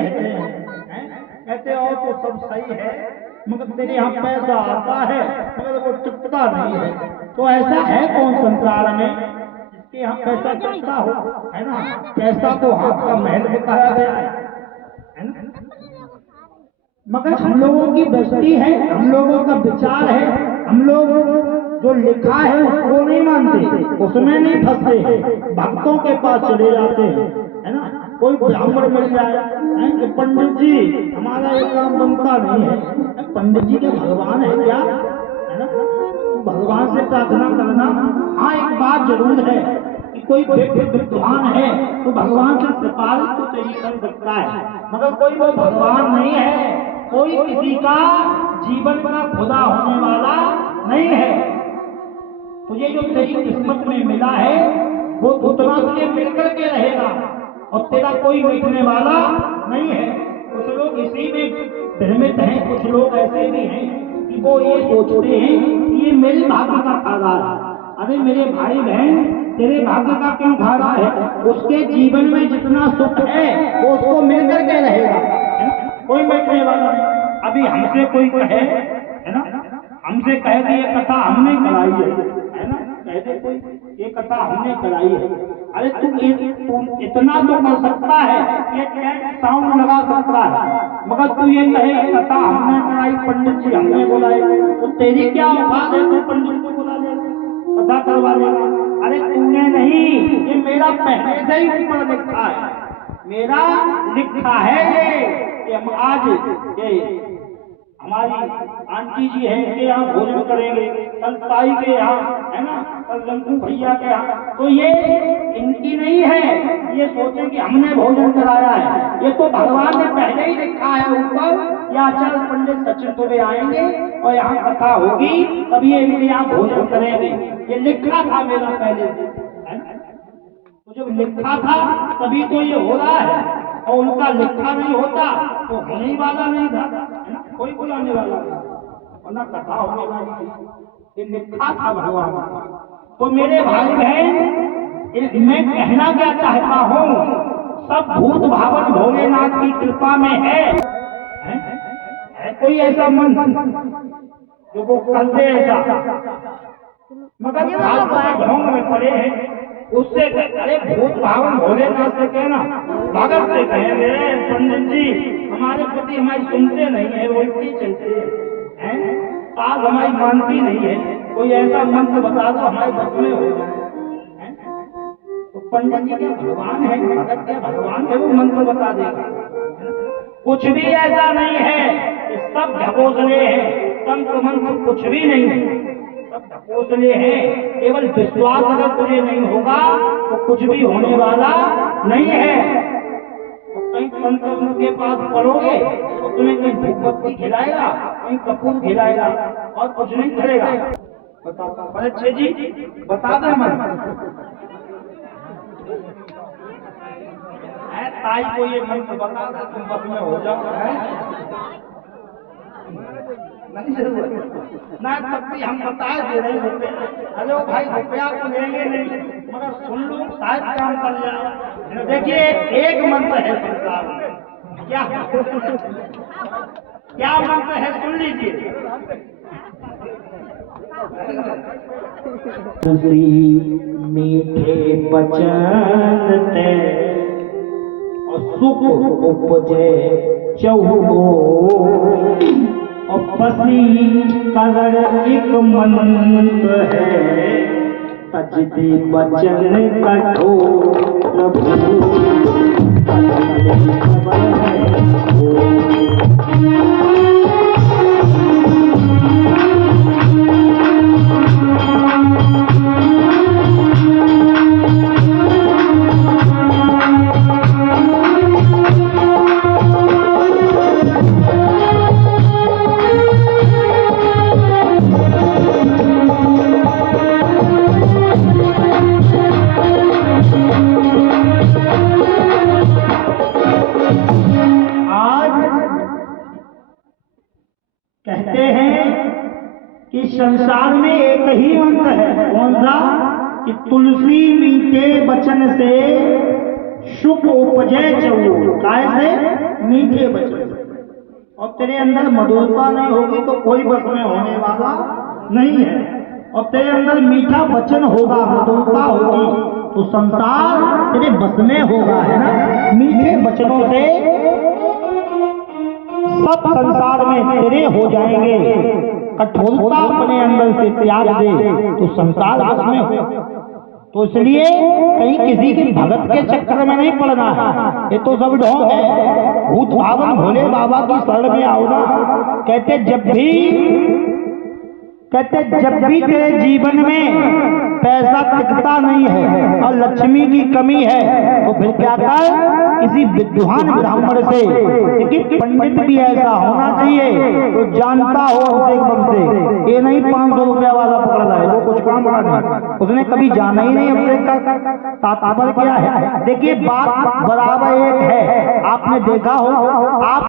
कहते हैं? कहते और तो सब सही है मगर तेरे यहाँ पैसा आता है मगर वो टिकता नहीं है। तो ऐसा है कौन संसार में जिसके यहाँ पैसा टिकता हो, है ना? पैसा तो हाथ का महल बताया गया है ना? मगर हम लोगों की दृष्टि है, हम लोगों का विचार है, हम लोग जो लिखा है उसको नहीं मानते, उसमें नहीं फंसते हैं, भक्तों के पास चले जाते हैं, है ना? कोई ब्राह्मण मिल जाए कि पंडित जी हमारा ये काम बनता नहीं है। पंडित जी के भगवान है क्या, है ना? तो भगवान से प्रार्थना करना। हाँ एक बात जरूर है कि कोई विद्वान है तो भगवान से सिफारिश तो तेरी कर सकता है, मगर कोई वो भगवान नहीं है, कोई किसी का जीवन का खुदा होने वाला नहीं है। तुझे जो तेरी किस्मत में मिला है वो उतना तुझे मिलकर के रहेगा और तेरा कोई मिटने वाला नहीं है। कुछ लोग इसी में भ्रमित हैं, कुछ लोग ऐसे भी हैं कि वो ये सोचते हैं कि ये मेरे भाग्य का खा रहा है। अरे मेरे भाई बहन तेरे भाग्य का क्यों खा रहा है? उसके जीवन में जितना सुख है वो उसको मिलकर के रहेगा, कोई मिटने वाला नहीं। अभी हमसे कोई कहे, है ना, हमसे कहे कि ये कथा हमने कराई है ना, कहते कोई ये कथा हमने कराई है। अरे तू इतना तो कर सकता है, ये साउंड लगा सकता है, मगर तू ये कहे ये कथा हमने कराई, पंडित जी हमने बुलाए, तो तेरी क्या औकात है तू पंडित को बुला ले कथा करवा लेगा? अरे तूने नहीं, ये मेरा पहले से ही ऊपर लिखा है, मेरा लिखा है ये कि हम आज ये हमारी आंटी जी है इनके यहाँ भोजन करेंगे, कल ताई के यहाँ, है ना, कल रंगू भैया के यहाँ, तो ये इनकी नहीं है ये सोचे कि हमने भोजन कराया है। ये तो भगवान ने पहले ही लिखा है ऊपर, या आचार्य पंडित सचिन दुबे आएंगे और यहाँ कथा होगी तब ये इनके यहाँ भोजन करेंगे। ये लिखा था मेरा पहले से, है ना? तो जब लिखा था तभी तो ये हो रहा है, और उनका लिखा नहीं होता तो होने वाला नहीं था, है ना? कोई बुलाने वाला वरना कथा होने वाली थी। ये लिखा था भगवान। तो मेरे भाई बहन मैं कहना क्या चाहता हूँ, सब भूत भावन भोलेनाथ की कृपा में है कोई ऐसा मन जो वो कर दे ऐसा, मगर ढोंग में पड़े हैं उससे। अरे भूत भावन भोलेनाथ से कहना, भगत से कहेंगे पंडित जी हमारे प्रति हमारी सुनते नहीं है, वो इतनी चलते हैं, साथ हमारी मानती नहीं है, कोई ऐसा मंत्र बता दो हमारे बस में हो जाए। तो पंडित जी क्या भगवान है, भगत क्या भगवान है, वो मंत्र बता देगा? कुछ भी ऐसा नहीं है, सब ढकोसले हैं, तंत्र मंत्र कुछ भी नहीं है, सब ढकोसले हैं। केवल विश्वास अगर तुझे नहीं होगा तो कुछ भी होने वाला नहीं है। तो कहीं तंत्र के पास पढ़ोगे तो तुम्हें कहीं धूपबत्ती खिलाएगा, कहीं कपूर खिलाएगा और कुछ नहीं करेगा। बताओ परीक्षे जी बता दे मन ताई को ये मंत्र बता दे तुम बस में हो जाओ, नहीं जरूरत ना तब हम बता दे रहे रुपये। अरे वो भाई रुपया तो लेंगे नहीं, मगर सुन लो शायद काम कर जाए। देखिए एक मंत्र है संसार में, क्या क्या मंत्र है सुन लीजिए। मीठे बचन ते और सुख उपजे चहुओ, और बसी कदर एक मंत्र है, तजदे बचन कठोर प्रभु संसार में एक ही मंत्र है, कौन सा? कि तुलसी मीठे बचन से सुख उपजे चहुओ। काय से? मीठे वचन, और तेरे अंदर मधुरता नहीं होगी तो कोई बस में होने वाला नहीं है। और तेरे अंदर मीठा वचन होगा, मधुरता होगी, तो संसार तेरे बस में होगा, है ना। मीठे वचनों से सब संसार में तेरे हो जाएंगे। कठोरता अपने अंदर से त्याग दे तो संसार बस में हो। तो इसलिए कहीं किसी की भगत के चक्कर में नहीं पड़ना है, ये तो सब ढोंग है। भूत भावन भोले बाबा की शरण में आओ ना। कहते जब भी तेरे जीवन में पैसा टिकता नहीं है और लक्ष्मी की कमी है तो फिर क्या कर, किसी विद्वान ब्राह्मण से, लेकिन पंडित भी ऐसा होना चाहिए तो जानता हो हमसे एकदम से, ये नहीं 500 रुपया वाला पकड़ लाए वो कुछ काम का नहीं, उसने कभी जाना ही नहीं हमसे का तात्पर्य क्या है। देखिए बात बराबर एक है, आपने देखा हो आप